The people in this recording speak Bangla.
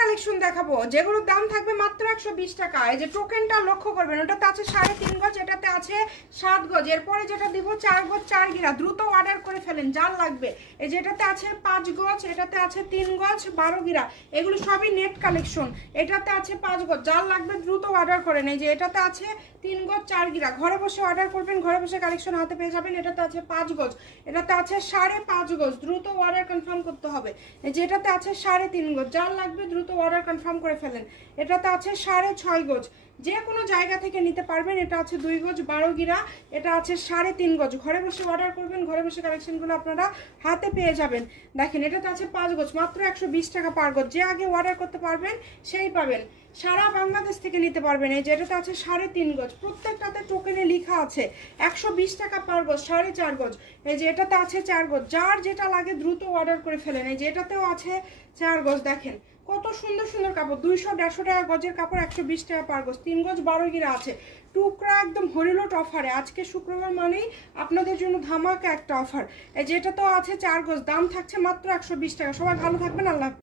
কালেকশন দেখাবো। যেগুলোর দাম থাকবে মাত্র একশো বিশ টাকা। এই যে টোকেনটা লক্ষ্য করবেন, ওটাতে আছে সাড়ে তিন গজ, এটাতে আছে সাত গজ। এরপরে যেটা দিব, চার গজ চার গিরা দ্রুত অর্ডার করে ফেলেন, যার লাগবে। এই যে এটাতে আছে পাঁচ গজ, এটাতে আছে তিন গজ বারো গিরা এগুলো সবই নেট কালেকশন এটাতে আছে পাঁচ গজ, যার লাগবে দ্রুত অর্ডার করেন। এই যে এটাতে আছে তিন গজ চার গিরা ঘরে বসে অর্ডার করবেন, ঘরে বসে কালেকশন হাতে পেয়ে যাবেন। এটাতে আছে পাঁচ গজ। এটাতে আছে সাড়ে পাঁচ গজ। দ্রুত অর্ডার কনফার্ম করতে হবে। এই যে এটাতে আছে সাড়ে তিন গজ, যার লাগবে দ্রুত অর্ডার কনফার্ম করে ফেলেন। এটাতে আছে সাড়ে ছয় গজ। যে কোনো জায়গা থেকে নিতে পারবেন। এটা আছে দুই গজ বারো গিরা, এটা আছে সাড়ে তিন গজ। ঘরে বসে অর্ডার করবেন, ঘরে বসে কালেকশনগুলো আপনারা হাতে পেয়ে যাবেন। দেখেন, এটাতে আছে পাঁচ গজ, মাত্র একশো বিশ টাকা পার গজ। যে আগে অর্ডার করতে পারবেন, সেই পাবেন। সারা বাংলাদেশ থেকে নিতে পারবেন। এই যেটাতে আছে সাড়ে তিন গজ। প্রত্যেকটাতে টোকেনে লেখা আছে একশো বিশ টাকা পার গজ, সাড়ে চার গজ। এই যে এটাতে আছে চার গজ। যার যেটা লাগে দ্রুত অর্ডার করে ফেলেন। এই যে এটাতেও আছে চার গজ। দেখেন, কত সুন্দর সুন্দর কাপড়। দুইশো দেড়শো টাকা গজের কাপড়, একশো বিশ টাকা পার গজ। তিন গজ বারো গিরা আছে। টুকরা একদম হরিলোট অফারে আজকে শুক্রবার মানেই আপনাদের জন্য ধামাকা একটা অফার যেটা তো আছে চার গজ, দাম থাকছে মাত্র একশো বিশ টাকা। সবাই ভালো থাকবেন, আল্লাহ।